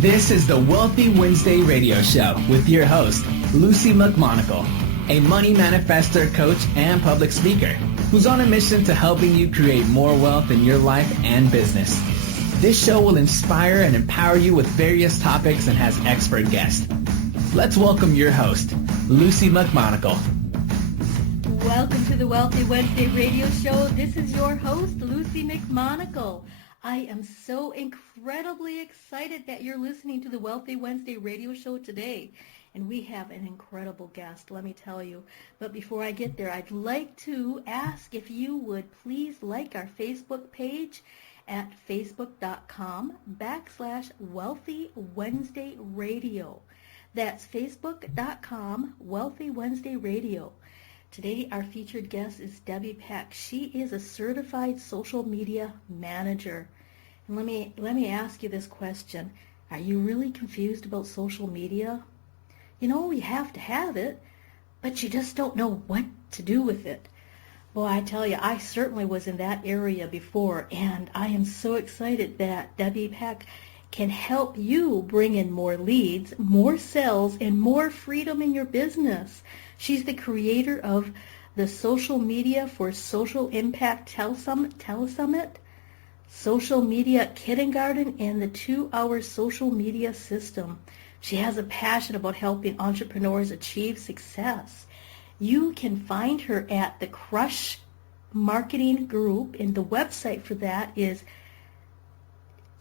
This is the Wealthy Wednesday radio show with your host, Luci McMonagle, a money manifestor, coach, and public speaker who's on a mission to helping you create more wealth in your life and business. This show will inspire and empower you with various topics and has expert guests. Let's welcome your host, Luci McMonagle. Welcome to the Wealthy Wednesday radio show. This is your host, Luci McMonagle. I am so incredibly excited that you're listening to the Wealthy Wednesday radio show today. And we have an incredible guest, let me tell you. But before I get there, I'd like to ask if you would please like our Facebook page at facebook.com/Wealthy Wednesday Radio. That's facebook.com Wealthy Wednesday Radio. Today, our featured guest is Debbie Peck. She is a certified social media manager. And let me ask you this question. Are you really confused about social media? You know, you have to have it, but you just don't know what to do with it. Boy, I tell you, I certainly was in that area before, and I am so excited that Debbie Peck can help you bring in more leads, more sales, and more freedom in your business. She's the creator of the Social Media for Social Impact Telesummit, Social Media Kindergarten, and the 2-hour social media system. She has a passion about helping entrepreneurs achieve success. You can find her at the Crush Marketing Group, and the website for that is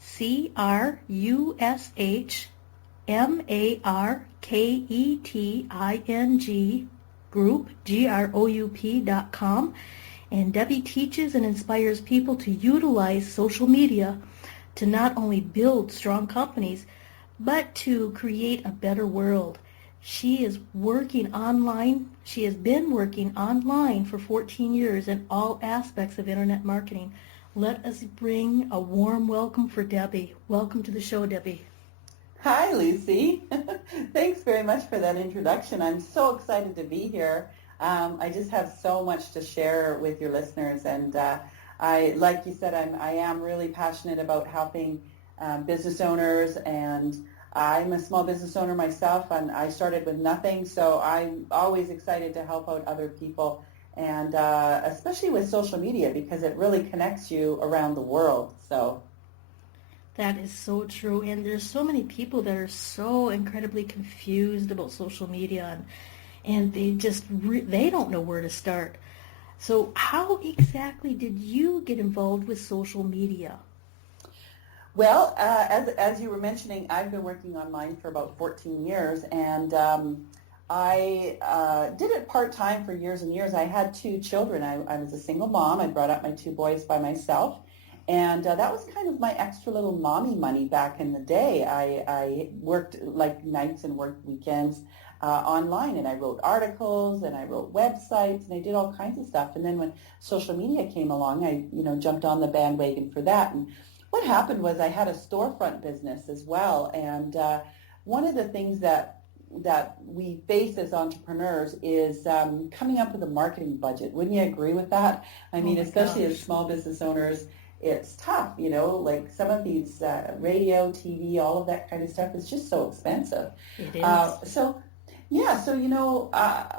CRUSHMARKETING group, GROUP.com. And Debbie teaches and inspires people to utilize social media to not only build strong companies, but to create a better world. She is working online. She has been working online for 14 years in all aspects of internet marketing. Let us bring a warm welcome for Debbie. Welcome to the show, Debbie. Hi, Luci. Thanks very much for that introduction. I'm so excited to be here. I just have so much to share with your listeners, and like you said, I am really passionate about helping business owners, and I'm a small business owner myself, and I started with nothing, so I'm always excited to help out other people, and especially with social media, because it really connects you around the world. So that is so true, and there's so many people that are so incredibly confused about social media, and they just they don't know where to start. So how exactly did you get involved with social media? Well, as you were mentioning, I've been working online for about 14 years, and I did it part-time for years and years. I had 2 children. I was a single mom. I brought up my 2 boys by myself, and that was kind of my extra little mommy money back in the day. I worked like nights and worked weekends online, and I wrote articles, and I wrote websites, and I did all kinds of stuff. And then when social media came along, I jumped on the bandwagon for that. And what happened was I had a storefront business as well, and one of the things that we face as entrepreneurs is coming up with a marketing budget. Wouldn't you agree with that? I mean, especially as small business owners, it's tough, like some of these radio, TV, all of that kind of stuff is just so expensive. It is.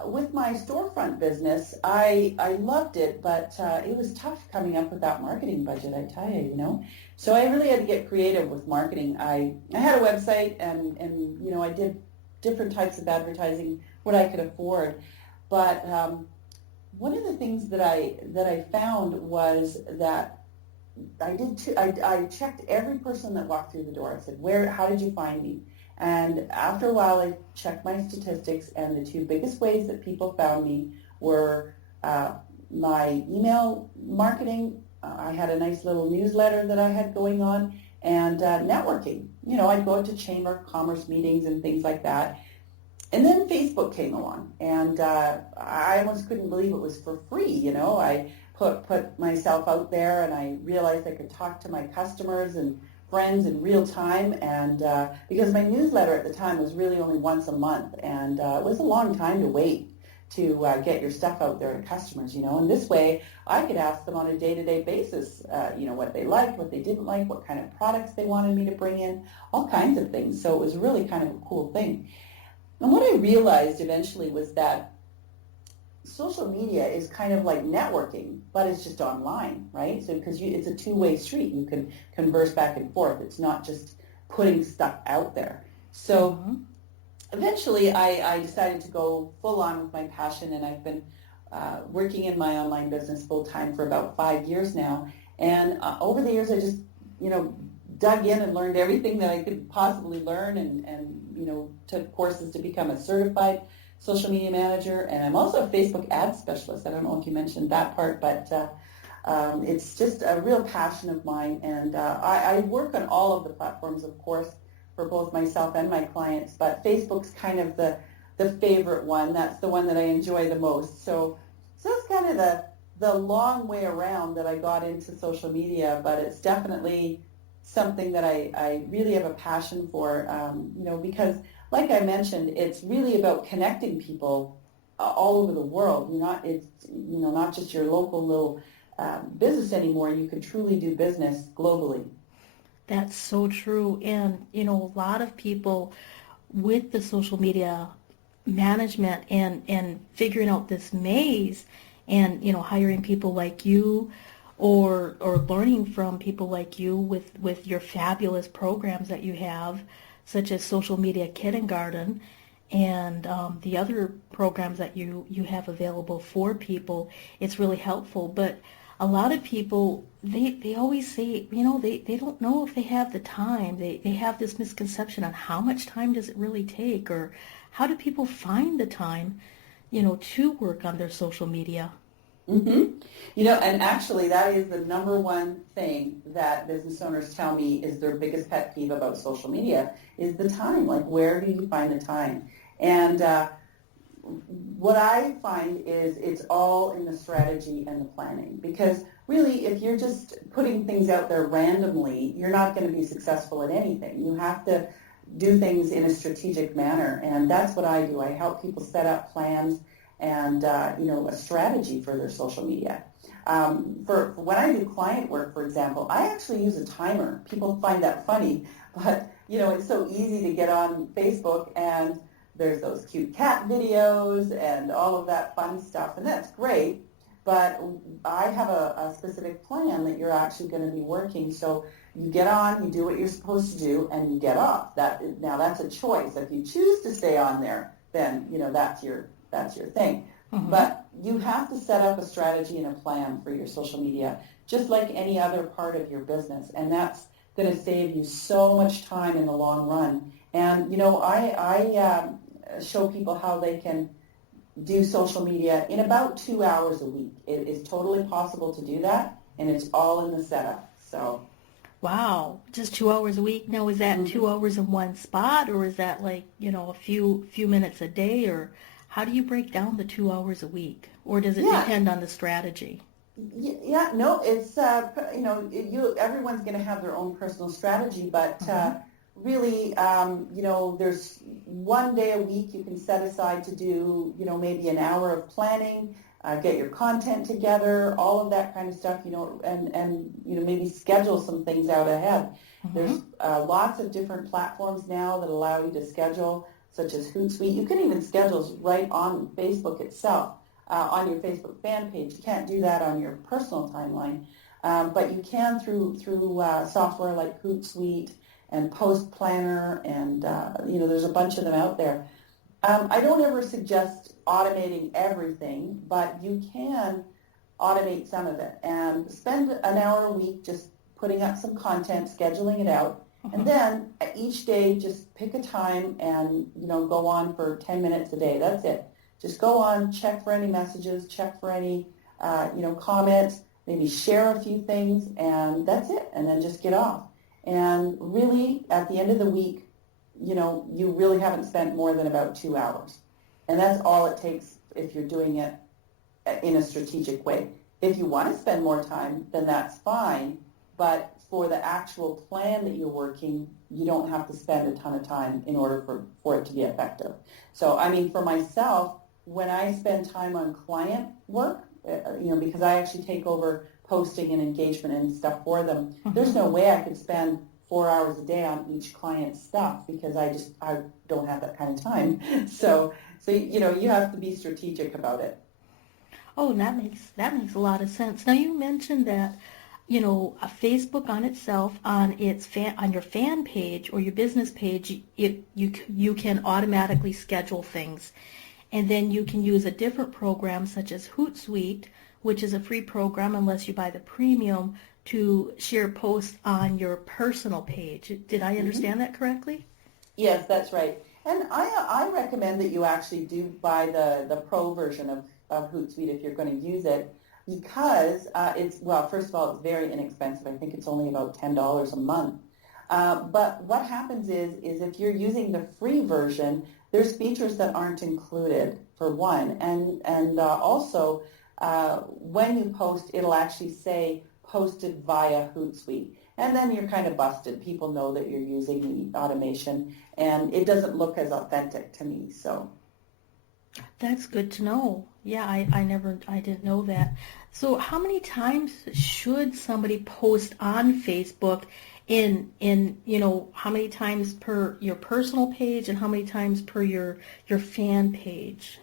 With my storefront business, I loved it, but it was tough coming up with that marketing budget, I tell you, So I really had to get creative with marketing. I had a website, and I did different types of advertising, what I could afford. But one of the things that I found was that I checked every person that walked through the door. I said, how did you find me? And after a while, I checked my statistics, and the 2 biggest ways that people found me were my email marketing. I had a nice little newsletter that I had going on, and networking. I'd go out to chamber of commerce meetings and things like that. And then Facebook came along, and I almost couldn't believe it was for free. I put myself out there, and I realized I could talk to my customers and friends in real time, and because my newsletter at the time was really only once a month, and it was a long time to wait get your stuff out there to customers, and this way I could ask them on a day-to-day basis, what they liked, what they didn't like, what kind of products they wanted me to bring in, all kinds of things. So it was really kind of a cool thing. And what I realized eventually was that social media is kind of like networking, but it's just online, right? So because it's a two-way street, you can converse back and forth. It's not just putting stuff out there. So eventually I decided to go full on with my passion, and I've been working in my online business full time for about 5 years now. And over the years I just, dug in and learned everything that I could possibly learn, and took courses to become a certified social media manager. And I'm also a Facebook ad specialist. I don't know if you mentioned that part, but it's just a real passion of mine. And I work on all of the platforms, of course, for both myself and my clients, but Facebook's kind of the favorite one. That's the one that I enjoy the most. So that's kind of the long way around that I got into social media, but it's definitely something that I really have a passion for, because like I mentioned, it's really about connecting people all over the world. It's not just your local little business anymore. You can truly do business globally. That's so true. And, a lot of people with the social media management and figuring out this maze and, hiring people like you or learning from people like you with your fabulous programs that you have, such as Social Media Kindergarten and the other programs that you have available for people, it's really helpful. But a lot of people, they always say, they don't know if they have the time. They have this misconception on how much time does it really take, or how do people find the time, to work on their social media. Mm-hmm. And actually that is the number one thing that business owners tell me is their biggest pet peeve about social media is the time. Like, where do you find the time? And what I find is it's all in the strategy and the planning, because really if you're just putting things out there randomly, you're not going to be successful at anything. You have to do things in a strategic manner, and that's what I do. I help people set up plans and a strategy for their social media. For when I do client work, for example, I actually use a timer. People find that funny, but it's so easy to get on Facebook and there's those cute cat videos and all of that fun stuff, and that's great. But I have a specific plan that you're actually going to be working. So you get on, you do what you're supposed to do, and you get off. Now that's a choice. If you choose to stay on there, then that's your thing. Mm-hmm. But you have to set up a strategy and a plan for your social media, just like any other part of your business, and that's going to save you so much time in the long run. And I show people how they can do social media in about 2 hours a week. It is totally possible to do that, and it's all in the setup. So, wow, just 2 hours a week. Now, is that mm-hmm. 2 hours in one spot, or is that like a few minutes a day, or how do you break down the 2 hours a week, or does it depend on the strategy? Yeah, no, it's everyone's going to have their own personal strategy, but really, there's 1 day a week you can set aside to do, maybe an hour of planning, get your content together, all of that kind of stuff, and maybe schedule some things out ahead. Mm-hmm. There's lots of different platforms now that allow you to schedule, such as Hootsuite. You can even schedule right on Facebook itself, on your Facebook fan page. You can't do that on your personal timeline, but you can through software like Hootsuite and Post Planner, and there's a bunch of them out there. I don't ever suggest automating everything, but you can automate some of it and spend an hour a week just putting up some content, scheduling it out, and then each day just pick a time and go on for 10 minutes a day. That's it. Just go on, check for any messages, check for any comments, maybe share a few things, and that's it. And then just get off. And really, at the end of the week, you really haven't spent more than about 2 hours. And that's all it takes if you're doing it in a strategic way. If you want to spend more time, then that's fine. But for the actual plan that you're working, you don't have to spend a ton of time in order for it to be effective. So, for myself, when I spend time on client work, because I actually take over posting and engagement and stuff for them, there's no way I could spend 4 hours a day on each client's stuff because I don't have that kind of time. So you have to be strategic about it. Oh, that makes a lot of sense. Now you mentioned that a Facebook on itself, on your fan page or your business page, you can automatically schedule things, and then you can use a different program such as Hootsuite, which is a free program unless you buy the premium, to share posts on your personal page. Did I understand that correctly? Yes, that's right. And I recommend that you actually do buy the pro version of Hootsuite if you're going to use it, because first of all, it's very inexpensive. I think it's only about $10 a month. But what happens is if you're using the free version, there's features that aren't included, for one. And also, when you post, it'll actually say posted via Hootsuite. And then you're kind of busted. People know that you're using the automation, and it doesn't look as authentic to me. So that's good to know. Yeah, I didn't know that. So how many times should somebody post on Facebook in how many times per your personal page and how many times per your fan page?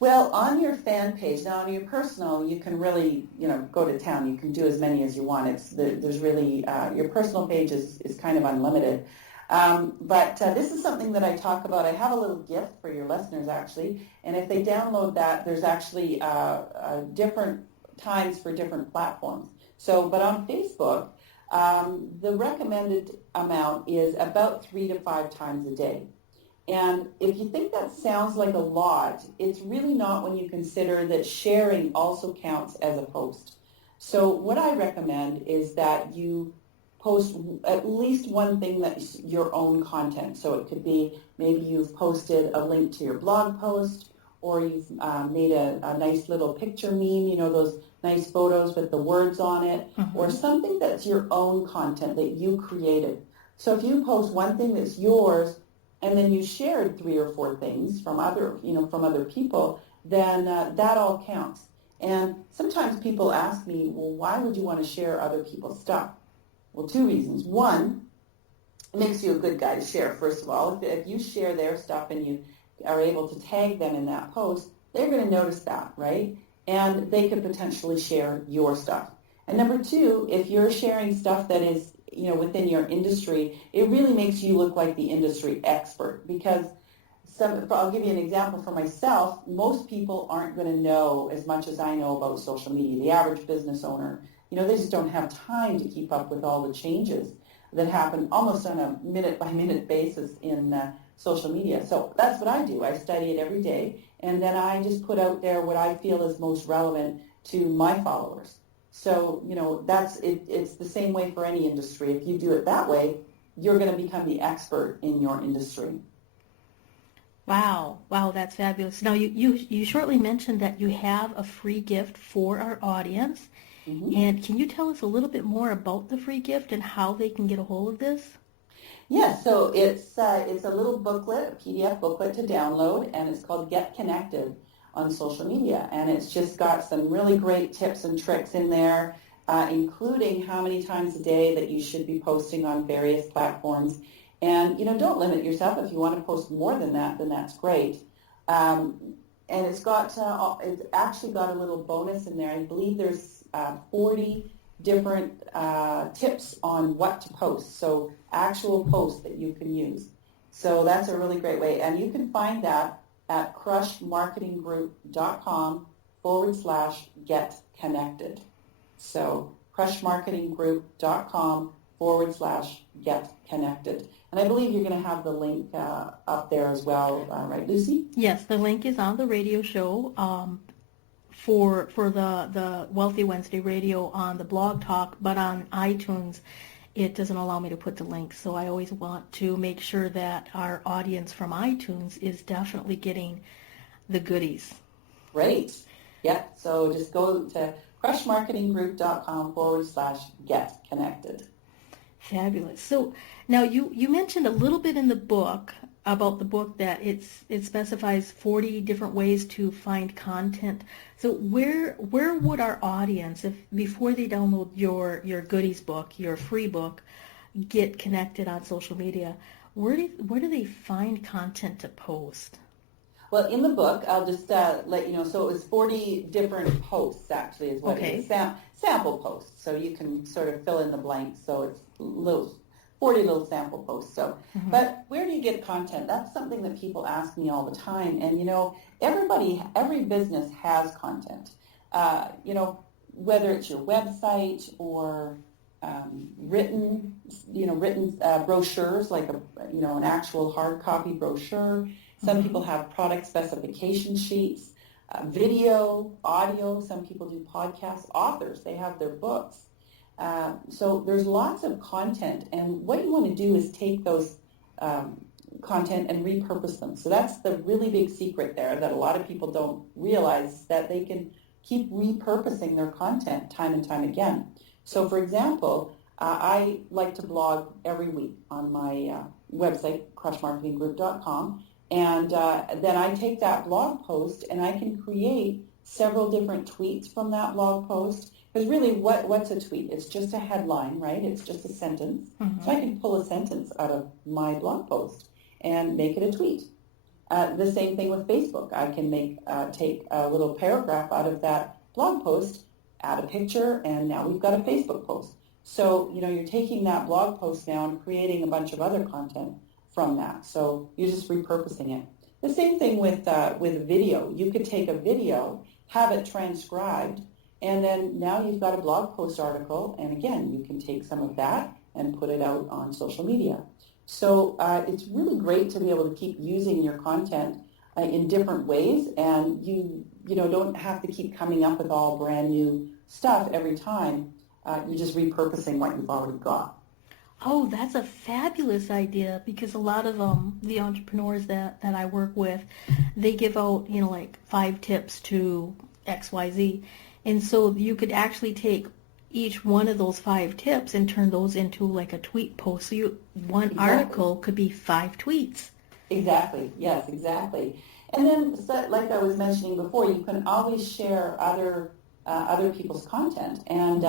Well, on your fan page, now on your personal, you can really, go to town. You can do as many as you want. There's really, your personal page is kind of unlimited. But this is something that I talk about. I have a little gift for your listeners, actually. And if they download that, there's actually different times for different platforms. But on Facebook, the recommended amount is about 3 to 5 times a day. And if you think that sounds like a lot, it's really not when you consider that sharing also counts as a post. So what I recommend is that you post at least one thing that's your own content. So it could be maybe you've posted a link to your blog post, or you've made a nice little picture meme, those nice photos with the words on it, or something that's your own content that you created. So if you post one thing that's yours, and then you shared 3 or 4 things from other people, then that all counts. And sometimes people ask me, well, why would you want to share other people's stuff? Well, 2 reasons. One, it makes you a good guy to share, first of all. If you share their stuff and you are able to tag them in that post, they're going to notice that, right? And they could potentially share your stuff. And number 2, if you're sharing stuff that is within your industry, it really makes you look like the industry expert, because I'll give you an example for myself. Most people aren't going to know as much as I know about social media. The average business owner, they just don't have time to keep up with all the changes that happen almost on a minute-by-minute basis in social media. So that's what I do. I study it every day, and then I just put out there what I feel is most relevant to my followers. So, that's it. It's the same way for any industry. If you do it that way, you're going to become the expert in your industry. Wow, that's fabulous. Now, you shortly mentioned that you have a free gift for our audience. And can you tell us a little bit more about the free gift and how they can get a hold of this? Yes, so it's a little booklet, a PDF booklet to download, and it's called Get Connected on social media, and it's just got some really great tips and tricks in there, including how many times a day that you should be posting on various platforms. And don't limit yourself. If you want to post more than that, then that's great. And it's actually got a little bonus in there. I believe there's 40 different tips on what to post, so actual posts that you can use. So that's a really great way, and you can find that at crushmarketinggroup.com/get-connected. So crushmarketinggroup.com/get-connected. And I believe you're going to have the link up there as well, right, Lucy? Yes, the link is on the radio show for the Wealthy Wednesday Radio on the Blog Talk, but on iTunes it doesn't allow me to put the link, so I always want to make sure that our audience from iTunes is definitely getting the goodies. Great. Yeah, so just go to crushmarketinggroup.com/get-connected. Fabulous. So now you mentioned a little bit in the book about the book that it specifies 40 different ways to find content. So where would our audience, if before they download your goodies book, your free book, get connected on social media, where do they find content to post? Well, in the book, I'll just let you know. So it was 40 different posts, actually, is what it is. Sample posts. So you can sort of fill in the blanks. So it's 40 little sample posts. So, but where do you get content? That's something that people ask me all the time. And, every business has content. Whether it's your website or written brochures, like an actual hard copy brochure. Some people have product specification sheets, video, audio. Some people do podcasts. Authors, they have their books. So there's lots of content, and what you want to do is take those content and repurpose them. So that's the really big secret there that a lot of people don't realize, that they can keep repurposing their content time and time again. So for example, I like to blog every week on my website, crushmarketinggroup.com. And then I take that blog post and I can create several different tweets from that blog post. Because really, what's a tweet? It's just a headline, right? It's just a sentence. So I can pull a sentence out of my blog post and make it a tweet. The same thing with Facebook. I can take a little paragraph out of that blog post, add a picture, and now we've got a Facebook post. So, you're taking that blog post now and creating a bunch of other content from that. So you're just repurposing it. The same thing with video. You could take a video, have it transcribed, and then now you've got a blog post article, and again, you can take some of that and put it out on social media. So it's really great to be able to keep using your content in different ways, and you don't have to keep coming up with all brand new stuff every time. You're just repurposing what you've already got. Oh, that's a fabulous idea, because a lot of the entrepreneurs that I work with, they give out, like 5 tips to XYZ. And so you could actually take each one of those 5 tips and turn those into like a tweet post. So one article could be 5 tweets. Exactly. Yes, exactly. And then, like I was mentioning before, you can always share other people's content. And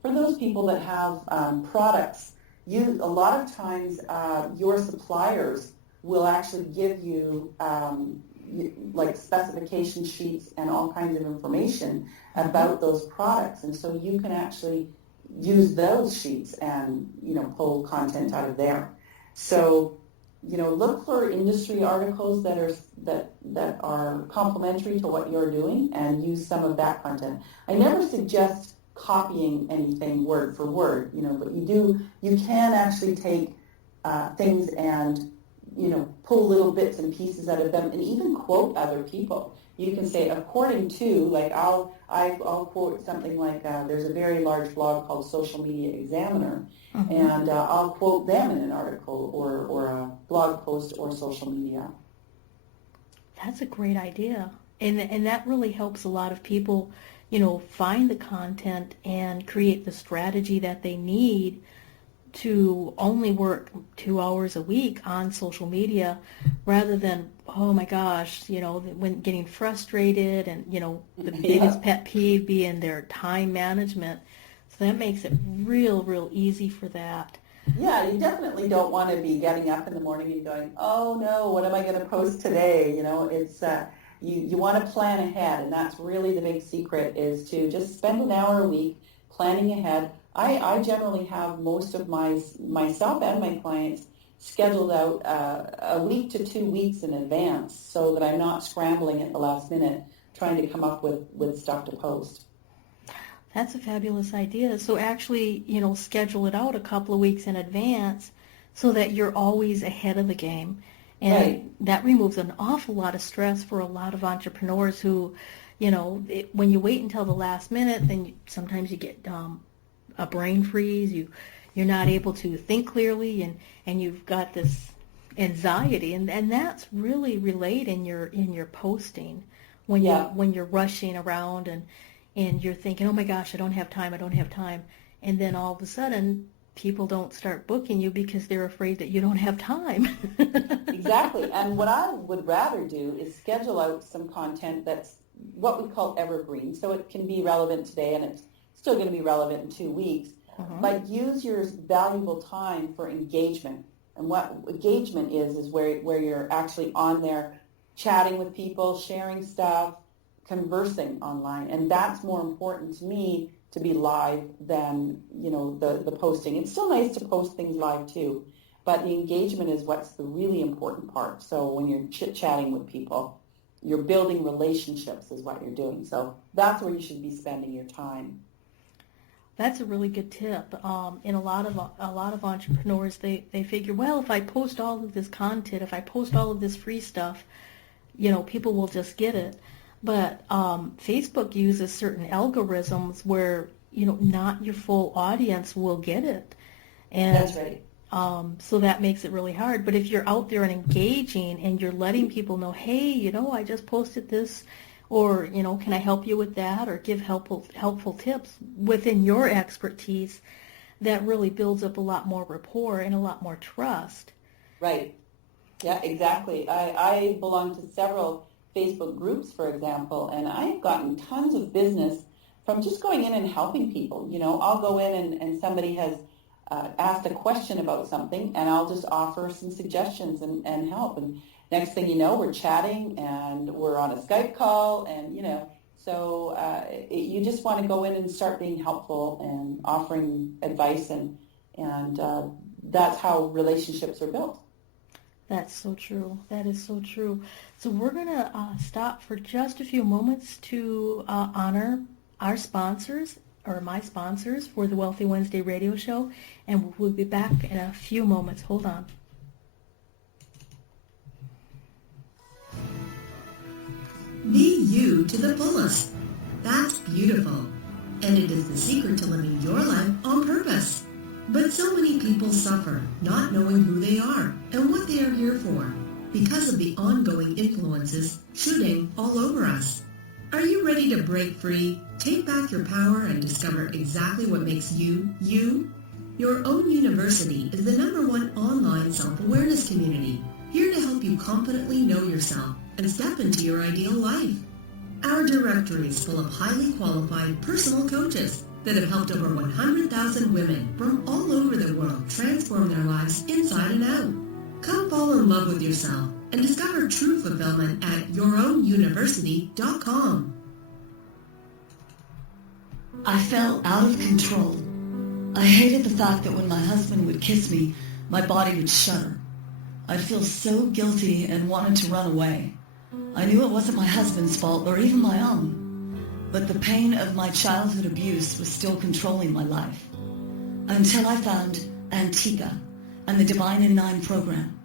for those people that have products, a lot of times your suppliers will actually give you like specification sheets and all kinds of information about those products, and so you can actually use those sheets and pull content out of there. So look for industry articles that are complementary to what you're doing, and use some of that content. I never suggest copying anything word for word, but you can actually take things and pull little bits and pieces out of them, and even quote other people. You can say, according to, like I'll quote something like, there's a very large blog called Social Media Examiner, and I'll quote them in an article or a blog post or social media. That's a great idea, and that really helps a lot of people, find the content and create the strategy that they need to only work 2 hours a week on social media, rather than, oh my gosh, when getting frustrated, and the biggest pet peeve being their time management. So that makes it real easy for that. Yeah, you definitely don't want to be getting up in the morning and going, oh no, what am I going to post today? It's you want to plan ahead, and that's really the big secret, is to just spend an hour a week planning ahead. I generally have most of myself and my clients scheduled out a week to 2 weeks in advance, so that I'm not scrambling at the last minute trying to come up with stuff to post. That's a fabulous idea. So actually, schedule it out a couple of weeks in advance so that you're always ahead of the game. And that removes an awful lot of stress for a lot of entrepreneurs who, when you wait until the last minute, then sometimes you get a brain freeze. You're not able to think clearly, and you've got this anxiety, and that's really relayed in your posting when you're rushing around and you're thinking, oh my gosh, I don't have time, and then all of a sudden people don't start booking you because they're afraid that you don't have time. Exactly. And what I would rather do is schedule out some content that's what we call evergreen. So it can be relevant today and it's still going to be relevant in 2 weeks. But use your valuable time for engagement. And what engagement is where you're actually on there chatting with people, sharing stuff, conversing online. And that's more important to me to be live than, the posting. It's still nice to post things live too, but the engagement is what's the really important part. So when you're chit-chatting with people, you're building relationships is what you're doing. So that's where you should be spending your time. That's a really good tip. And a lot of entrepreneurs, they figure, well, if I post all of this content, if I post all of this free stuff, people will just get it. But Facebook uses certain algorithms where, not your full audience will get it. And that's right. So that makes it really hard. But if you're out there and engaging and you're letting people know, hey, I just posted this, or, can I help you with that, or give helpful tips within your expertise, that really builds up a lot more rapport and a lot more trust. Right. Yeah, exactly. I belong to several Facebook groups, for example, and I've gotten tons of business from just going in and helping people. I'll go in and somebody has asked a question about something, and I'll just offer some suggestions and help. And next thing you know, we're chatting and we're on a Skype call, and so you just want to go in and start being helpful and offering advice, and that's how relationships are built. That's so true. That is so true. So we're going to stop for just a few moments to honor our sponsors, or my sponsors, for the Wealthy Wednesday radio show, and we'll be back in a few moments. Hold on. Be you to the fullest. That's beautiful. And it is the secret to living your life on purpose. But so many people suffer not knowing who they are and what they are here for because of the ongoing influences shooting all over us. Are you ready to break free, take back your power, and discover exactly what makes you, you? Your Own University is the #1 online self-awareness community, here to help you confidently know yourself and step into your ideal life. Our directory is full of highly qualified personal coaches that have helped over 100,000 women from all over the world transform their lives inside and out. Come fall in love with yourself and discover true fulfillment at yourownuniversity.com. I felt out of control. I hated the fact that when my husband would kiss me, my body would shudder. I'd feel so guilty and wanted to run away. I knew it wasn't my husband's fault or even my own, but the pain of my childhood abuse was still controlling my life. Until I found Antica and the Divine in 9 program.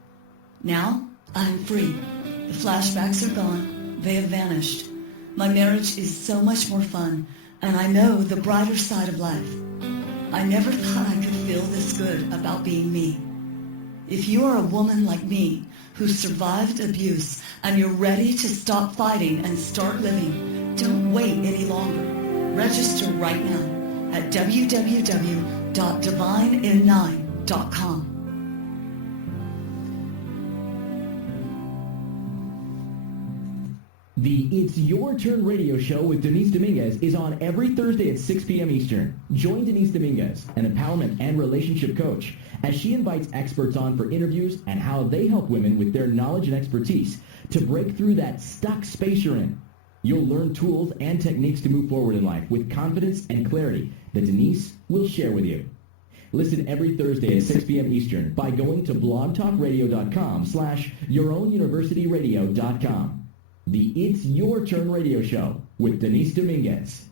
Now, I'm free. The flashbacks are gone. They have vanished. My marriage is so much more fun, and I know the brighter side of life. I never thought I could feel this good about being me. If you are a woman like me who survived abuse and you're ready to stop fighting and start living, don't wait any longer. Register right now at www.divinein9.com. The It's Your Turn radio show with Denise Dominguez is on every Thursday at 6 p.m. Eastern. Join Denise Dominguez, an empowerment and relationship coach, as she invites experts on for interviews and how they help women with their knowledge and expertise to break through that stuck space you're in. You'll learn tools and techniques to move forward in life with confidence and clarity that Denise will share with you. Listen every Thursday at 6 p.m. Eastern by going to blogtalkradio.com/yourownuniversityradio.com. The It's Your Turn radio show with Denise Dominguez.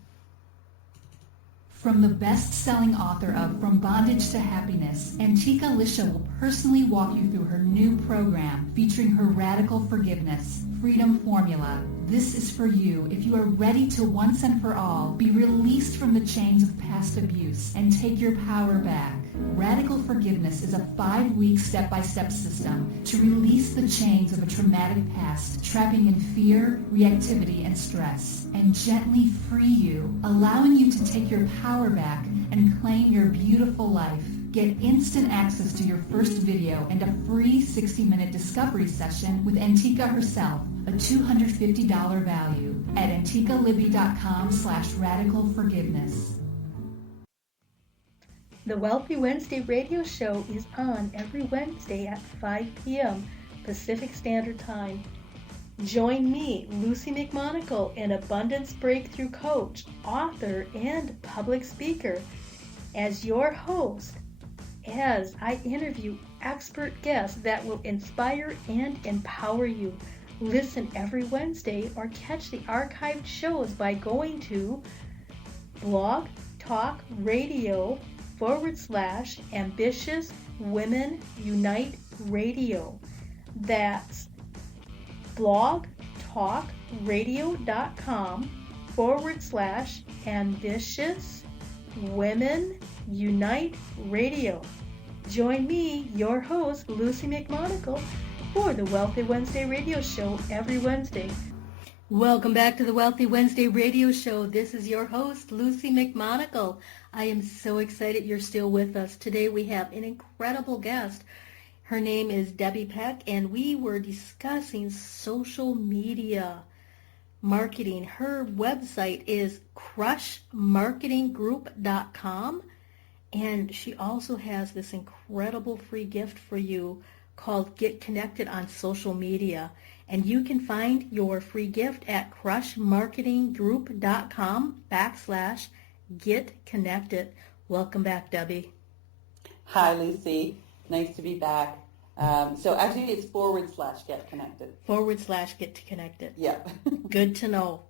From the best-selling author of From Bondage to Happiness, Antica Lisha will personally walk you through her new program featuring her Radical Forgiveness, Freedom Formula. This is for you if you are ready to once and for all be released from the chains of past abuse and take your power back. Radical Forgiveness is a 5-week step-by-step system to release the chains of a traumatic past, trapping in fear, reactivity, and stress, and gently free you, allowing you to take your power back and claim your beautiful life. Get instant access to your first video and a free 60-minute discovery session with Antika herself, a $250 value at antikalibby.com/radicalforgiveness. The Wealthy Wednesday radio show is on every Wednesday at 5 p.m. Pacific Standard Time. Join me, Luci McMonagle, an abundance breakthrough coach, author, and public speaker, as your host, as I interview expert guests that will inspire and empower you. Listen every Wednesday or catch the archived shows by going to Blog Talk Radio /Ambitious Women Unite Radio. That's blogtalkradio.com /Ambitious Women Unite Radio. Join me, your host, Luci McMonagle, for the Wealthy Wednesday radio show every Wednesday. Welcome back to the Wealthy Wednesday radio show. This is your host, Luci McMonagle. I am so excited you're still with us. Today we have an incredible guest. Her name is Debbie Peck, and we were discussing social media marketing. Her website is crushmarketinggroup.com, and she also has this incredible free gift for you called Get Connected on Social Media. And you can find your free gift at crushmarketinggroup.com /Get Connected. Welcome back, Debbie. Hi, Lucy. Nice to be back. So actually it's /Get Connected. /Get Connected. Yeah. Good to know.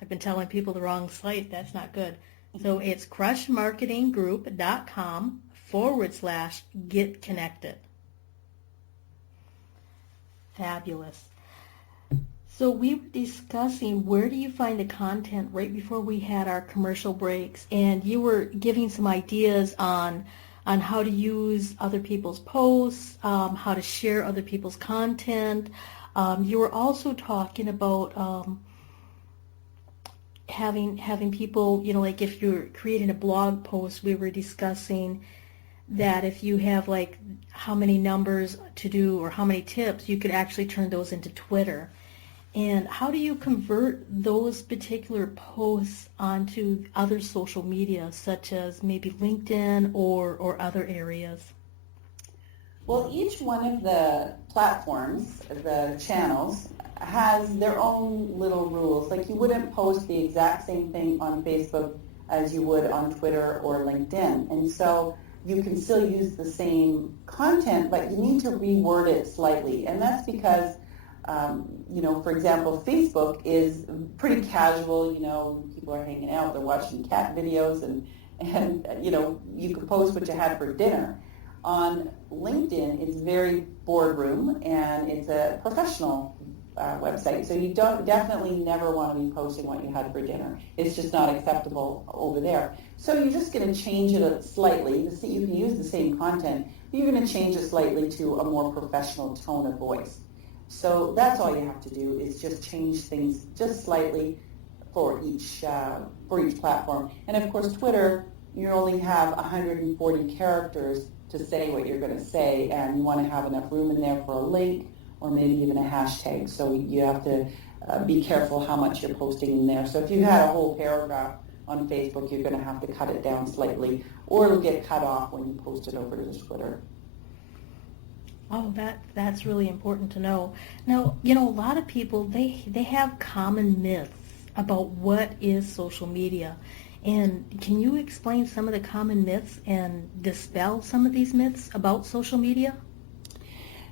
I've been telling people the wrong site. That's not good. So it's crushmarketinggroup.com /Get Connected. Fabulous. So we were discussing where do you find the content right before we had our commercial breaks, and you were giving some ideas on how to use other people's posts, how to share other people's content. You were also talking about having people, like if you're creating a blog post, we were discussing that if you have like how many numbers to do or how many tips, you could actually turn those into Twitter. And how do you convert those particular posts onto other social media, such as maybe LinkedIn or other areas? Well, each one of the platforms, the channels, has their own little rules. Like you wouldn't post the exact same thing on Facebook as you would on Twitter or LinkedIn. And so you can still use the same content, but you need to reword it slightly. And that's because for example, Facebook is pretty casual. People are hanging out, they're watching cat videos, and you could post what you had for dinner. On LinkedIn, it's very boardroom, and it's a professional website, so you definitely never want to be posting what you had for dinner. It's just not acceptable over there. So you're just going to change it slightly. You can use the same content, but you're going to change it slightly to a more professional tone of voice. So that's all you have to do is just change things just slightly for each platform. And of course, Twitter, you only have 140 characters to say what you're going to say, and you want to have enough room in there for a link or maybe even a hashtag. So you have to be careful how much you're posting in there. So if you had a whole paragraph on Facebook, you're going to have to cut it down slightly, or it'll get cut off when you post it over to Twitter. Oh, that's really important to know. Now, a lot of people, they have common myths about what is social media. And can you explain some of the common myths and dispel some of these myths about social media?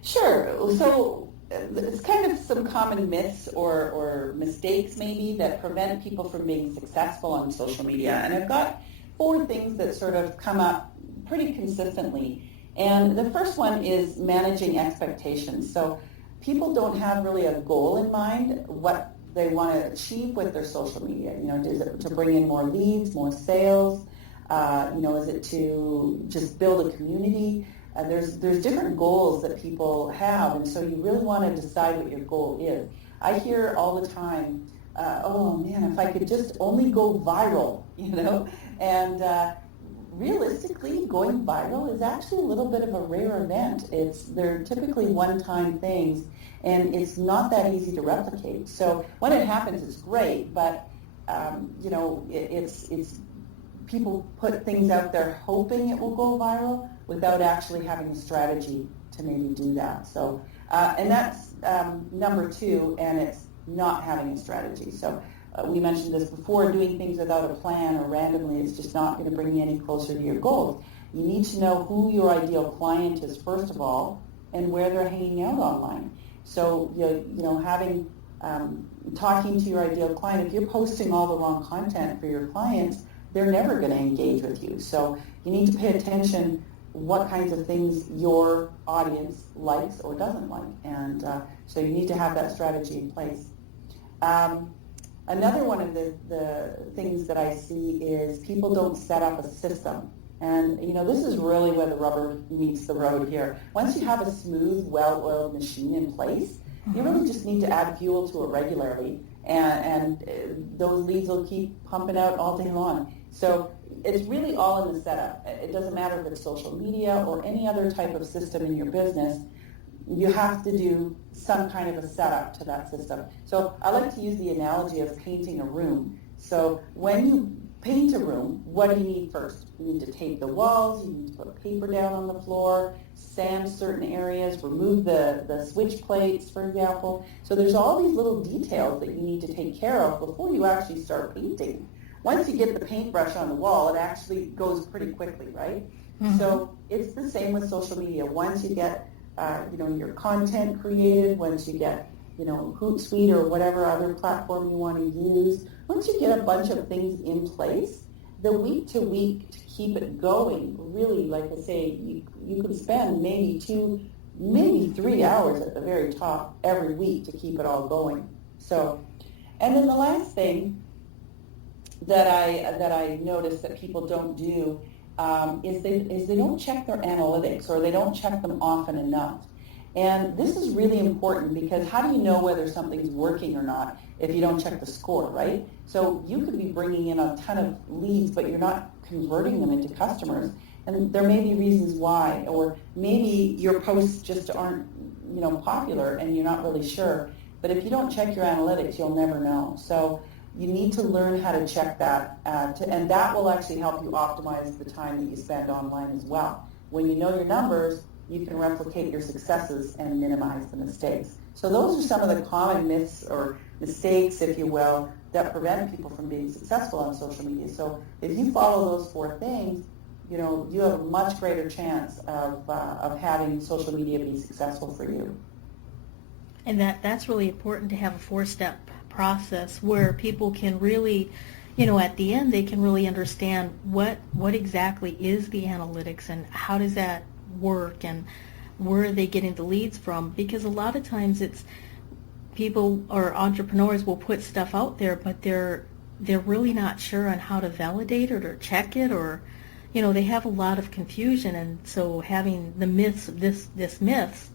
Sure. So it's kind of some common myths or mistakes maybe that prevent people from being successful on social media. And I've got 4 things that sort of come up pretty consistently. And the first one is managing expectations. So people don't have really a goal in mind, what they want to achieve with their social media. Is it to bring in more leads, more sales? Is it to just build a community? There's different goals that people have, and so you really want to decide what your goal is. I hear all the time, oh man, if I could just only go viral, and realistically, going viral is actually a little bit of a rare event. They're typically one-time things, and it's not that easy to replicate. So when it happens, it's great, but it's people put things out there hoping it will go viral without actually having a strategy to maybe do that. So, and that's number two, and it's not having a strategy. So we mentioned this before, doing things without a plan or randomly is just not going to bring you any closer to your goals. You need to know who your ideal client is, first of all, and where they're hanging out online. So, talking to your ideal client, if you're posting all the wrong content for your clients, they're never going to engage with you. So you need to pay attention what kinds of things your audience likes or doesn't like. And so you need to have that strategy in place. Another one of the things that I see is people don't set up a system. And, this is really where the rubber meets the road here. Once you have a smooth, well-oiled machine in place, you really just need to add fuel to it regularly, and those leads will keep pumping out all day long. So it's really all in the setup. It doesn't matter if it's social media or any other type of system in your business. You have to do some kind of a setup to that system. So I like to use the analogy of painting a room. So when you paint a room, what do you need first? You need to tape the walls, you need to put paper down on the floor, sand certain areas, remove the switch plates, for example. So there's all these little details that you need to take care of before you actually start painting. Once you get the paintbrush on the wall, it actually goes pretty quickly, right? Mm-hmm. So it's the same with social media. Once you get your content created, once you get Hootsuite or whatever other platform you want to use, once you get a bunch of things in place, the week to week to keep it going, really, like I say, you could spend maybe 2, maybe 3 hours at the very top every week to keep it all going. So, and then the last thing that I notice that people don't do is they don't check their analytics, or they don't check them often enough. And this is really important, because how do you know whether something's working or not if you don't check the score, right? So you could be bringing in a ton of leads, but you're not converting them into customers. And there may be reasons why, or maybe your posts just aren't, popular and you're not really sure. But if you don't check your analytics, you'll never know. So you need to learn how to check that, and that will actually help you optimize the time that you spend online as well. When you know your numbers, you can replicate your successes and minimize the mistakes. So those are some of the common myths or mistakes, if you will, that prevent people from being successful on social media. So if you follow those 4 things, you have a much greater chance of having social media be successful for you. And that's really important, to have a 4-step process where people can really, at the end, they can really understand what exactly is the analytics and how does that work and where are they getting the leads from. Because a lot of times it's people or entrepreneurs will put stuff out there, but they're really not sure on how to validate it or check it, or they have a lot of confusion. And so having the myths, this myth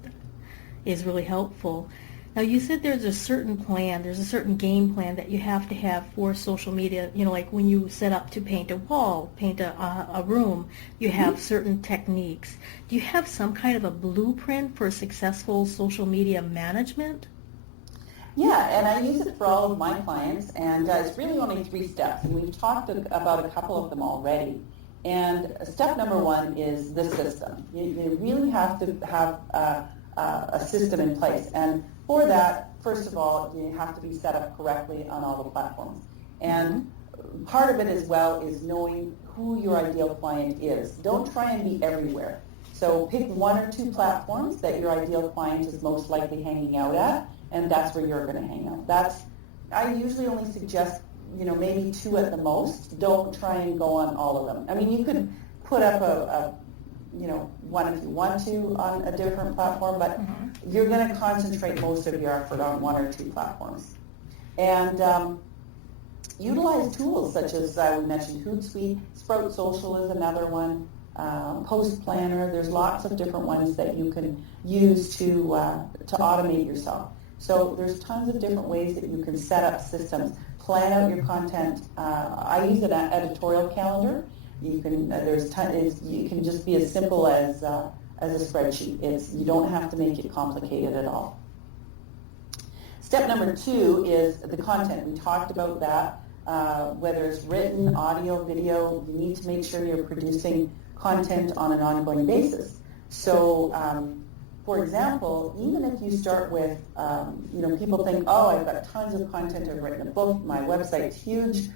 is really helpful. Now, you said there's a certain plan, there's a certain game plan that you have to have for social media. Like when you set up to paint a wall, paint a room, you have certain techniques. Do you have some kind of a blueprint for successful social media management? Yeah, and I use it for all of my clients, and it's really only 3 steps, and we've talked about a couple of them already. And step number 1 is the system. You really have to have a system in place, and for that, first of all, you have to be set up correctly on all the platforms. And part of it as well is knowing who your ideal client is. Don't try and be everywhere. So pick 1 or 2 platforms that your ideal client is most likely hanging out at, and that's where you're going to hang out. I usually only suggest, maybe 2 at the most. Don't try and go on all of them. I mean, you could put up a 1 if you want to on a different platform, but you're going to concentrate most of your effort on 1 or 2 platforms. And utilize tools such as we mentioned Hootsuite, Sprout Social is another one, Post Planner. There's lots of different ones that you can use to automate yourself. So there's tons of different ways that you can set up systems, plan out your content. I use an editorial calendar. You can you can just be as simple as a spreadsheet. You don't have to make it complicated at all. Step number 2 is the content. We talked about that. Whether it's written, audio, video, you need to make sure you're producing content on an ongoing basis. So, for example, even if you start with, people think, oh, I've got tons of content, I've written a book, my website's huge.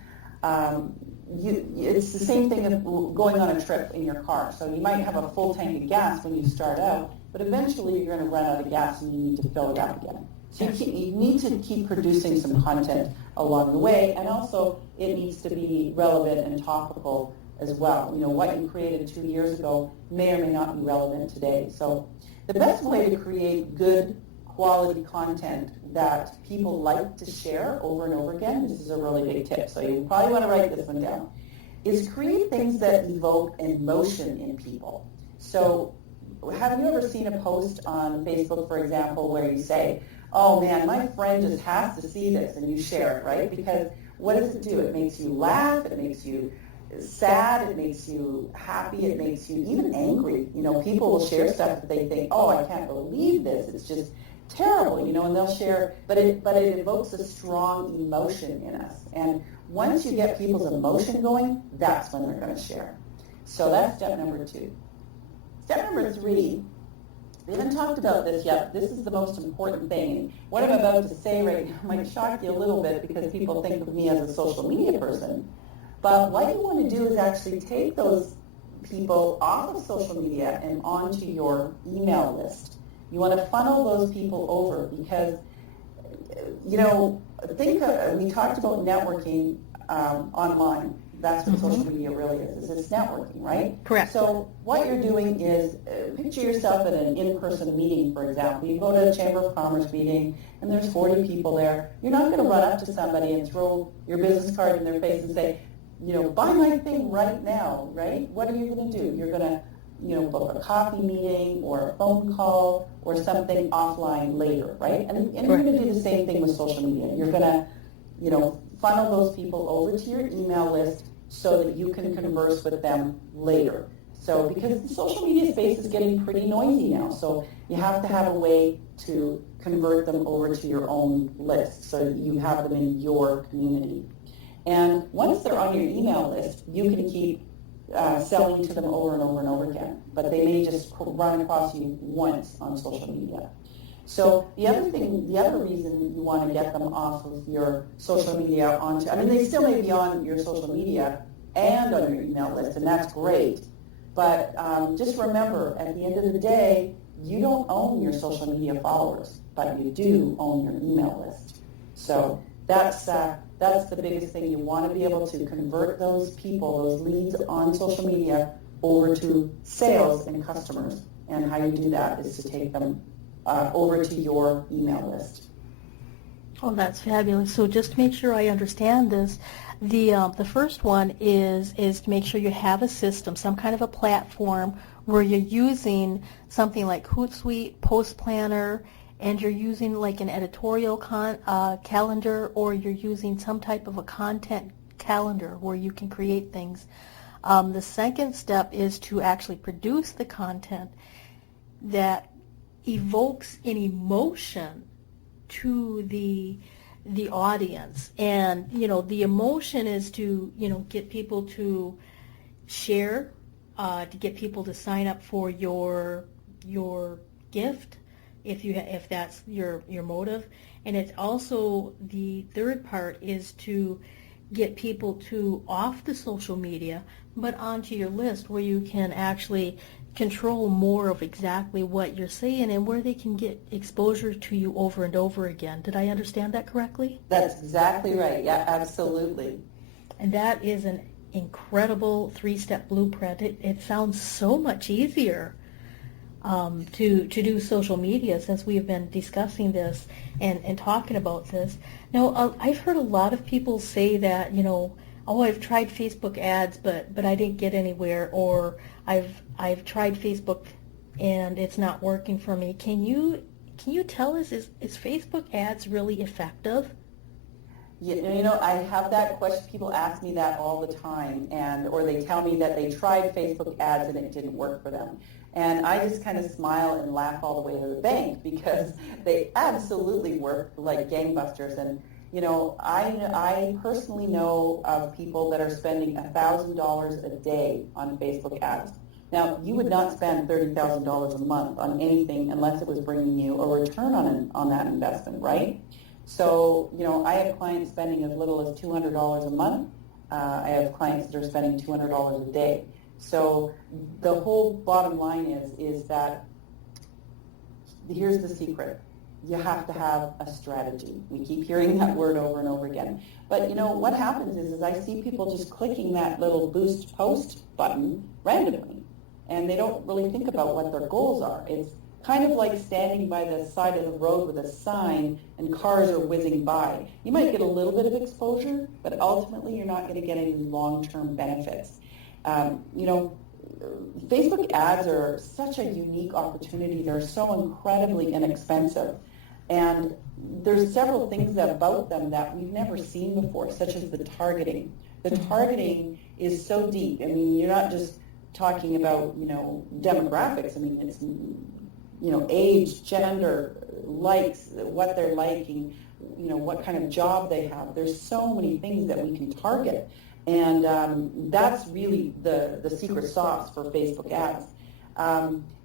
It's the same thing as going on a trip in your car. So you might have a full tank of gas when you start out, but eventually you're going to run out of gas and you need to fill it up again. So you need to keep producing some content along the way, and also it needs to be relevant and topical as well. What you created 2 years ago may or may not be relevant today. So the best way to create good quality content that people like to share over and over again, this is a really big tip, so you probably want to write this one down, is create things that evoke emotion in people. So have you ever seen a post on Facebook, for example, where you say, oh man, my friend just has to see this, and you share it, right? Because what does it do? It makes you laugh, it makes you sad, it makes you happy, it makes you even angry. People will share stuff that they think, oh, I can't believe this, it's just terrible, and they'll share, but it evokes a strong emotion in us. And once you get people's emotion going, that's when they're going to share. So that's step number 2. Step number 3, we haven't talked about this yet. This is the most important thing. What I'm about to say right now might shock you a little bit because people think of me as a social media person. But what you want to do is actually take those people off of social media and onto your email list. You want to funnel those people over because, we talked about networking online. That's what social media really is it's networking, right? Correct. So what you're doing is picture yourself at an in-person meeting, for example. You go to a Chamber of Commerce meeting and there's 40 people there. You're not going to run up to somebody and throw your business card in their face and say, buy my thing right now, right? What are you going to do? You're going to, book a coffee meeting or a phone call or something offline later, right? And you're going to do the same thing with social media. You're going to, funnel those people over to your email list so that you can converse with them later. So because the social media space is getting pretty noisy now, so you have to have a way to convert them over to your own list so that you have them in your community. And once they're on your email list, you can keep selling to them over and over and over again, but they may just run across you once on social media. So the other reason you want to get them off of your social media onto, they still may be on your social media and on your email list, and that's great. But just remember, at the end of the day, you don't own your social media followers, but you do own your email list. So that's the biggest thing. You want to be able to convert those people, those leads on social media, over to sales and customers. And how you do that is to take them over to your email list. Oh, that's fabulous. So just to make sure I understand this, the first one is to make sure you have a system, some kind of a platform where you're using something like Hootsuite, Post Planner, and you're using like an editorial calendar, or you're using some type of a content calendar where you can create things. The second step is to actually produce the content that evokes an emotion to the audience, and the emotion is to get people to share, to get people to sign up for your gift if that's your motive. And it's also, the third part is to get people to off the social media but onto your list, where you can actually control more of exactly what you're saying and where they can get exposure to you over and over again. Did I understand that correctly? That's exactly right. Yeah, absolutely. And that is an incredible 3-step blueprint. It sounds so much easier to do social media, since we have been discussing this and talking about this. Now, I've heard a lot of people say that, oh, I've tried Facebook ads, but I didn't get anywhere, or I've tried Facebook and it's not working for me. Can you tell us, is Facebook ads really effective? I have that question. People ask me that all the time, or they tell me that they tried Facebook ads and it didn't work for them. And I just kind of smile and laugh all the way to the bank because they absolutely work like gangbusters. And I personally know of people that are spending $1,000 a day on Facebook ads. Now, you would not spend $30,000 a month on anything unless it was bringing you a return on that investment, right? So, I have clients spending as little as $200 a month. I have clients that are spending $200 a day. So the whole bottom line is that here's the secret. You have to have a strategy. We keep hearing that word over and over again. But what happens is I see people just clicking that little boost post button randomly, and they don't really think about what their goals are. It's kind of like standing by the side of the road with a sign and cars are whizzing by. You might get a little bit of exposure, but ultimately you're not going to get any long-term benefits. Facebook ads are such a unique opportunity. They're so incredibly inexpensive. And there's several things about them that we've never seen before, such as the targeting. The targeting is so deep. I mean, you're not just talking about, demographics. I mean, it's, age, gender, likes, what they're liking, what kind of job they have. There's so many things that we can target. And that's really the secret sauce for Facebook ads.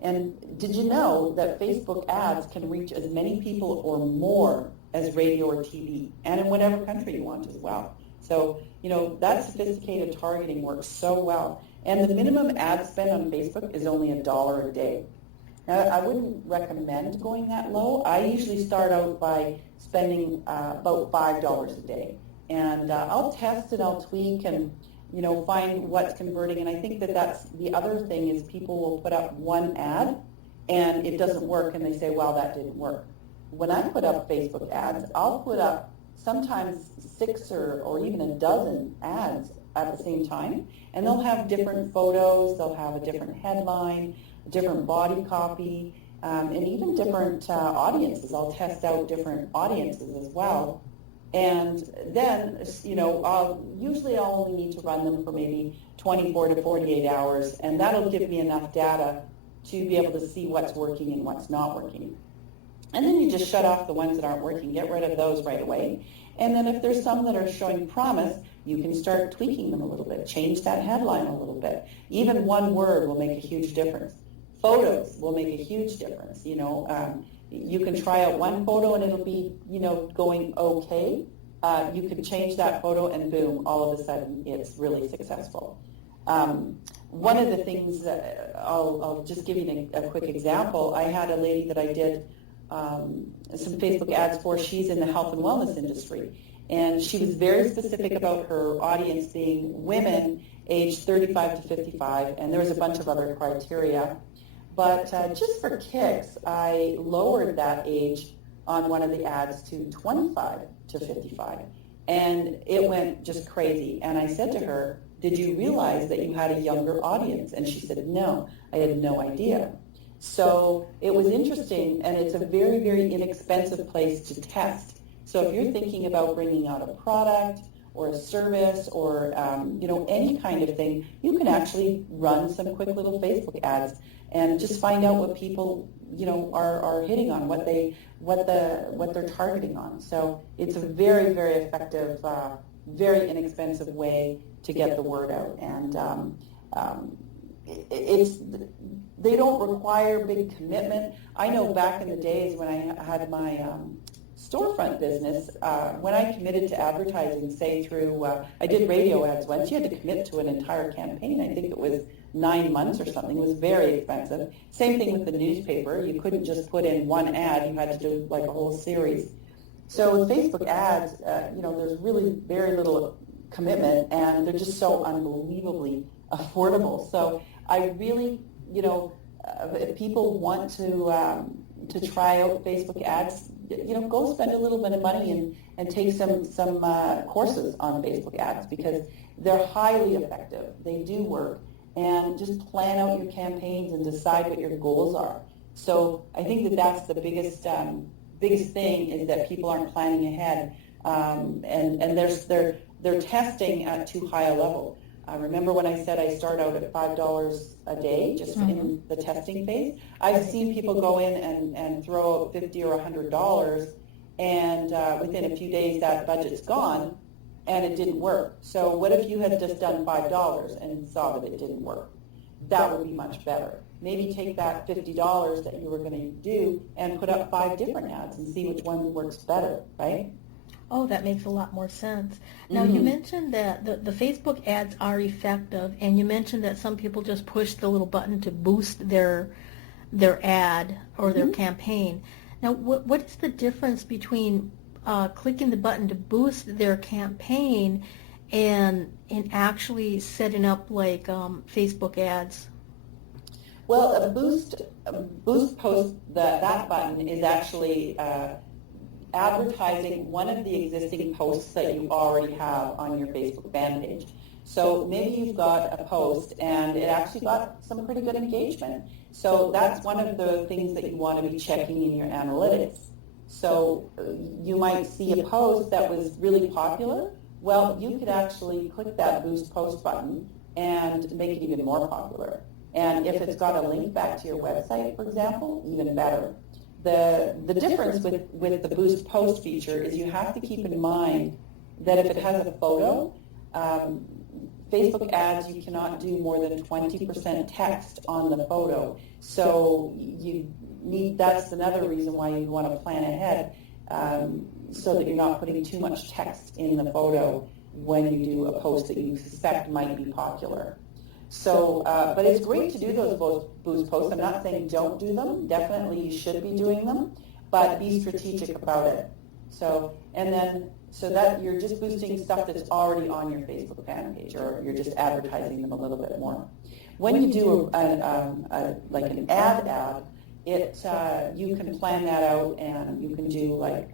And did you know that Facebook ads can reach as many people or more as radio or TV, and in whatever country you want as well? So, that sophisticated targeting works so well. And the minimum ad spend on Facebook is only $1 a day. Now, I wouldn't recommend going that low. I usually start out by spending about $5 a day. And I'll test and I'll tweak and, find what's converting. And I think that's the other thing is people will put up one ad and it doesn't work and they say, well, that didn't work. When I put up Facebook ads, I'll put up sometimes 6 or even a dozen ads at the same time. And they'll have different photos, they'll have a different headline, different body copy, and even different audiences. I'll test out different audiences as well. And then, I'll only need to run them for maybe 24 to 48 hours, and that'll give me enough data to be able to see what's working and what's not working. And then you just shut off the ones that aren't working, get rid of those right away. And then if there's some that are showing promise, you can start tweaking them a little bit, change that headline a little bit. Even one word will make a huge difference. Photos will make a huge difference, You can try out one photo and it'll be, going okay. You can change that photo and boom, all of a sudden it's really successful. One of the things that I'll just give you a quick example. I had a lady that I did some Facebook ads for. She's in the health and wellness industry. And she was very specific about her audience being women aged 35 to 55. And there was a bunch of other criteria. But just for kicks, I lowered that age on one of the ads to 25 to 55. And it went just crazy. And I said to her, did you realize that you had a younger audience? And she said, no, I had no idea. So it was interesting, and it's a very, very inexpensive place to test. So if you're thinking about bringing out a product or a service or, any kind of thing, you can actually run some quick little Facebook ads and just find out what people, are hitting on, what they're targeting on. So it's a very, very effective, very inexpensive way to get the word out. And they don't require big commitment. I know back in the days when I had my storefront business, when I committed to advertising, say through, I did radio ads once, you had to commit to an entire campaign. I think it was 9 months or something. It was very expensive. Same thing with the newspaper. You couldn't just put in one ad. You had to do like a whole series. So with Facebook ads, there's really very little commitment, and they're just so unbelievably affordable. So I really, if people want to try out Facebook ads, go spend a little bit of money and take some courses on Facebook ads, because they're highly effective. They do work. And just plan out your campaigns and decide what your goals are. So I think that's the biggest thing, is that people aren't planning ahead. and they're testing at too high a level. Remember when I said I start out at $5 a day just in the testing phase? I've seen people go in and throw out $50 or $100, and within a few days that budget's gone, and it didn't work. So what if you had just done $5 and saw that it didn't work? That would be much better. Maybe take that $50 that you were going to do and put up 5 different ads and see which one works better, right? Oh, that makes a lot more sense. Now, you mentioned that the Facebook ads are effective, and you mentioned that some people just push the little button to boost their ad or their campaign. Now, what is the difference between clicking the button to boost their campaign and actually setting up like Facebook ads? Well, a boost post, that button is actually advertising one of the existing posts that you already have on your Facebook fan page. So maybe you've got a post and it actually got some pretty good engagement. So that's one of the things that you want to be checking in your analytics. So you might see a post that was really popular. Well, you could actually click that boost post button and make it even more popular. And if it's got a link back to your website, for example, even better. The difference with the boost post feature is you have to keep in mind that if it has a photo, Facebook ads, you cannot do more than 20% text on the photo. So that's another reason why you want to plan ahead so that you're not putting too much text in the photo when you do a post that you suspect might be popular. So, but it's great to do those boost posts. I'm not saying don't do them. Definitely you should be doing them, but be strategic about it. So, so that you're just boosting stuff that's already on your Facebook fan page, or you're just advertising them a little bit more. When you do like an ad, you can plan that out, and you can do like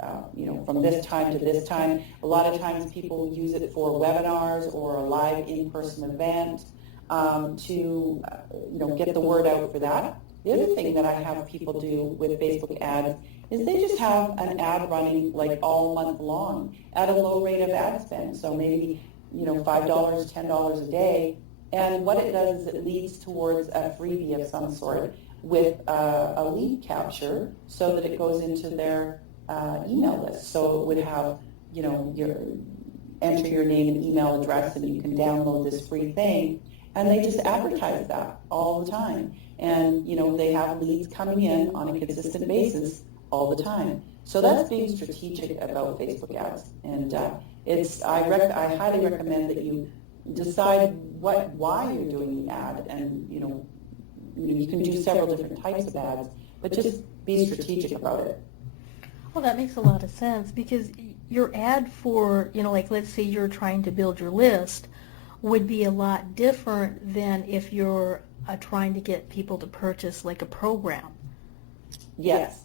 from this time to this time. A lot of times people use it for webinars or a live in-person event. To get the word out for that. The other thing that I have people do with Facebook ads is they just have an ad running like all month long at a low rate of ad spend. So maybe $5, $10 a day, and what it does is it leads towards a freebie of some sort with a lead capture, so that it goes into their email list. So it would have enter your name and email address, and you can download this free thing. And they just advertise that all the time. And, they have leads coming in on a consistent basis all the time. So that's being strategic about Facebook ads. And I highly recommend that you decide why you're doing the ad. And, you can do several different types of ads, but just be strategic about it. Well, that makes a lot of sense, because your ad for, like let's say you're trying to build your list, would be a lot different than if you're trying to get people to purchase like a program. Yes.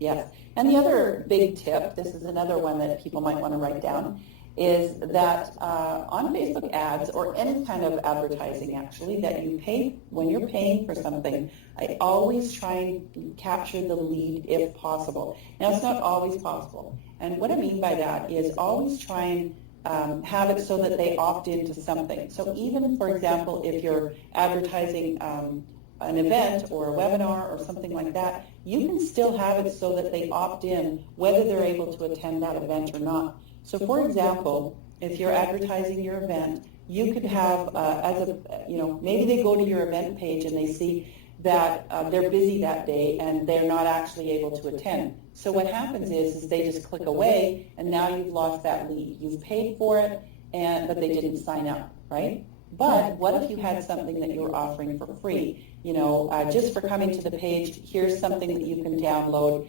And the other big tip, this is another one that people might want to write down, is that on Facebook ads, or any kind of advertising actually that you pay, when you're paying for something, I always try and capture the lead if possible. Now, it's not always possible. And what I mean by that is always try and have it so that they opt into something. So even, for example, if you're advertising an event or a webinar or something like that, you can still have it so that they opt in whether they're able to attend that event or not. So for example, if you're advertising your event, you could have, maybe they go to your event page and they see that they're busy that day and they're not actually able to attend. So what happens is they just click away, and now you've lost that lead. You've paid for it, but they didn't sign up, right? But what if you had something that you were offering for free? Just for coming to the page, here's something that you can download,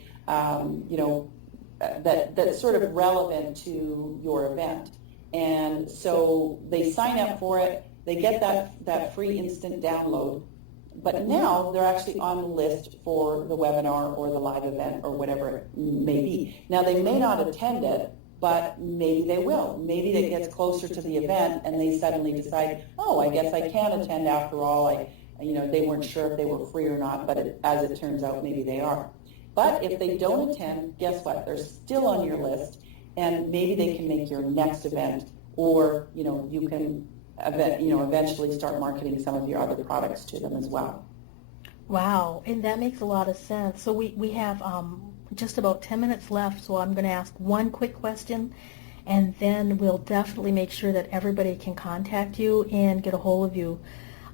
that's sort of relevant to your event. And so they sign up for it, they get that free instant download, but now they're actually on the list for the webinar or the live event or whatever it may be. Now, they may not attend it, but maybe they will. Maybe it gets closer to the event and they suddenly decide, oh, I guess I can attend after all. They weren't sure if they were free or not, but as it turns out, maybe they are. But if they don't attend, guess what? They're still on your list, and maybe they can make your next event, or you can eventually start marketing some of your other products to them as well. Wow, and that makes a lot of sense. So we have just about 10 minutes left, so I'm going to ask one quick question, and then we'll definitely make sure that everybody can contact you and get a hold of you.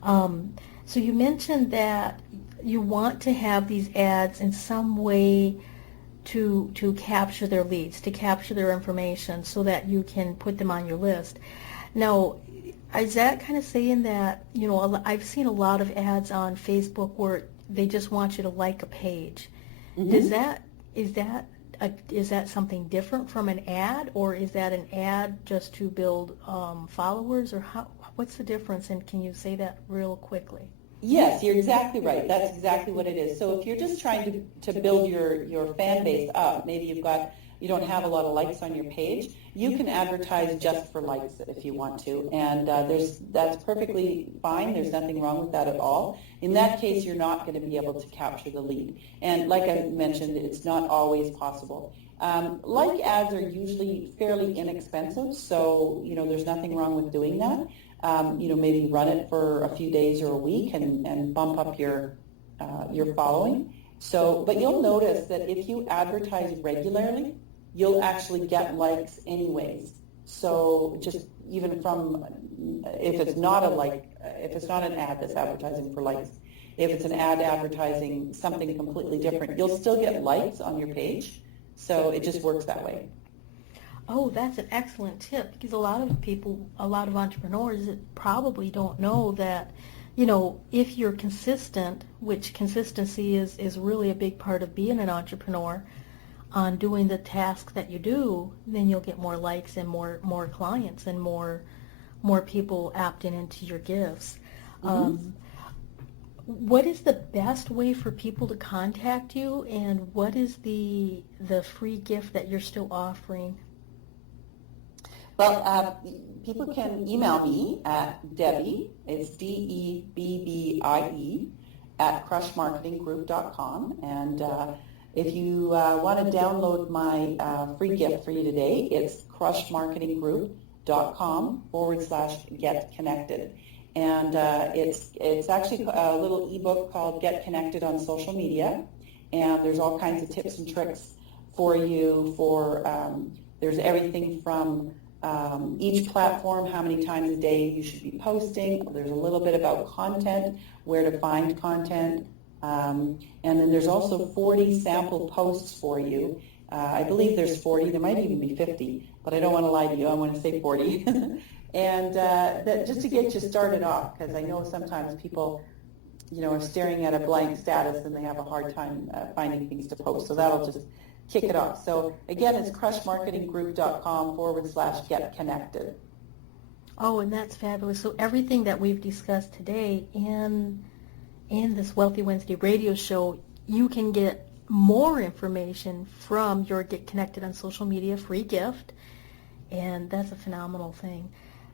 So you mentioned that you want to have these ads in some way to capture their leads, to capture their information so that you can put them on your list. Now, is that kind of saying that, I've seen a lot of ads on Facebook where they just want you to like a page. Mm-hmm. Is that something different from an ad, or is that an ad just to build followers, or what's the difference, and can you say that real quickly? Yes, you're exactly right. That's exactly what it is. So if you're just trying to build your fan base up, maybe you don't have a lot of likes on your page, you can advertise just for likes if you want to, and that's perfectly fine. There's nothing wrong with that at all. In that case, you're not going to be able to capture the lead. And like I mentioned, it's not always possible. Like ads are usually fairly inexpensive, so there's nothing wrong with doing that. Maybe run it for a few days or a week and bump up your following. But you'll notice that if you advertise regularly, you'll actually get likes anyways. So just even from, if it's not an ad that's advertising for likes, if it's an ad advertising something completely different, you'll still get likes on your page. So it just works that way. Oh, that's an excellent tip, because a lot of entrepreneurs probably don't know that, if you're consistent, which consistency is really a big part of being an entrepreneur, on doing the tasks that you do, then you'll get more likes and more clients and more people opting into your gifts. Mm-hmm. What is the best way for people to contact you, and what is the free gift that you're still offering? Well, people can email me at Debbie, it's DEBBIE, at crushmarketinggroup.com. And if you want to download my free gift for you today, it's crushmarketinggroup.com/get connected. And it's actually a little ebook called Get Connected on Social Media. And there's all kinds of tips and tricks for you there's everything from each platform, how many times a day you should be posting. There's a little bit about content, where to find content. And then there's also 40 sample posts for you. I believe there's 40. There might even be 50, but I don't want to lie to you. I want to say 40. And that just to get you started off, because I know sometimes people, are staring at a blank status and they have a hard time finding things to post. So that'll just kick it off. So again, it's crushmarketinggroup.com/get connected. Oh, and that's fabulous. So everything that we've discussed today in this Wealthy Wednesday radio show, you can get more information from your Get Connected on Social Media free gift, and that's a phenomenal thing.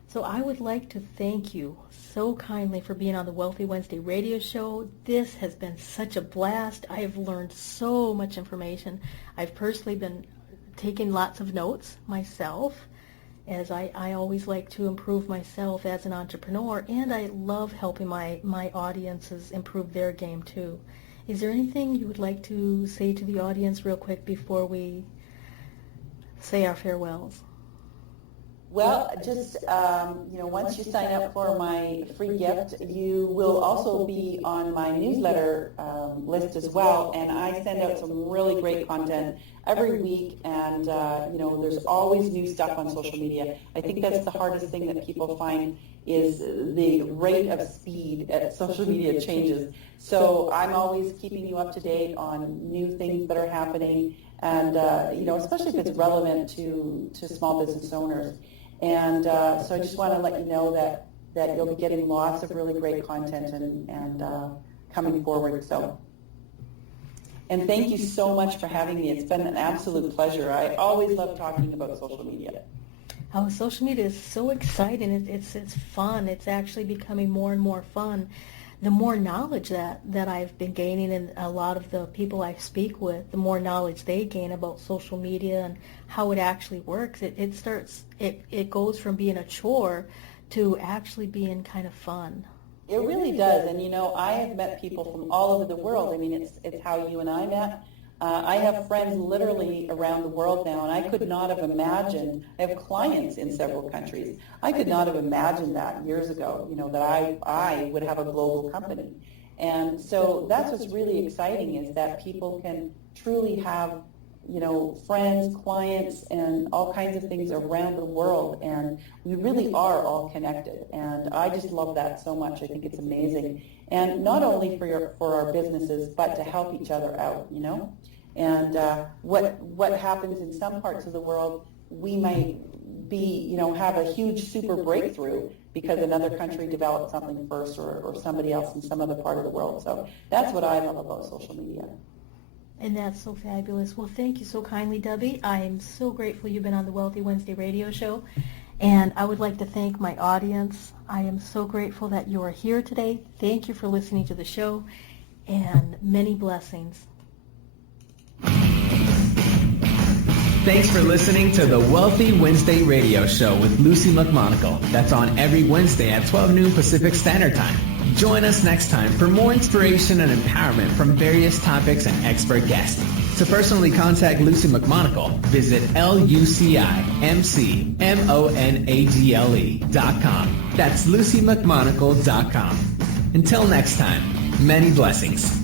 So I would like to thank you so kindly for being on the Wealthy Wednesday radio show. This has been such a blast. I have learned so much information. I've personally been taking lots of notes myself, as I always like to improve myself as an entrepreneur, and I love helping my audiences improve their game too. Is there anything you would like to say to the audience real quick before we say our farewells? Well, just, once you sign up for my free gift, you will also be on my newsletter list as well, and I send out some really great content every week, and, there's always new stuff on social media. I think that's the hardest thing that people find is the rate of speed at social media changes. So I'm always keeping you up to date on new things that are happening, and, especially if it's relevant to small business owners. And so I just want to let you know that you'll be getting lots of really great content and coming forward. And thank you so much for having me. It's been an absolute pleasure. I always love talking about social media. Oh, social media is so exciting. It's fun. It's actually becoming more and more fun. the more knowledge that I've been gaining, and a lot of the people I speak with, the more knowledge they gain about social media and how it actually works, it goes from being a chore to actually being kind of fun. It really does. And, I have met people from all over the world. I mean, it's how you and I met. I have friends literally around the world now, and I could not have imagined, I have clients in several countries. I could not have imagined that years ago, that I would have a global company. And so that's what's really exciting, is that people can truly have, friends, clients, and all kinds of things around the world, and we really are all connected. And I just love that so much. I think it's amazing. And not only for our businesses, but to help each other out, And what happens in some parts of the world, we might be, have a huge super breakthrough because another country developed something first, or somebody else in some other part of the world. So that's what I love about social media. And that's so fabulous. Well, thank you so kindly, Debbie. I am so grateful you've been on the Wealthy Wednesday radio show. And I would like to thank my audience. I am so grateful that you are here today. Thank you for listening to the show, and many blessings. Thanks for listening to the Wealthy Wednesday radio show with Luci McMonagle. That's on every Wednesday at 12 noon Pacific Standard Time. Join us next time for more inspiration and empowerment from various topics and expert guests. To personally contact Luci McMonagle, visit LuciMcMonagle.com. That's LuciMcMonagle.com. Until next time, many blessings.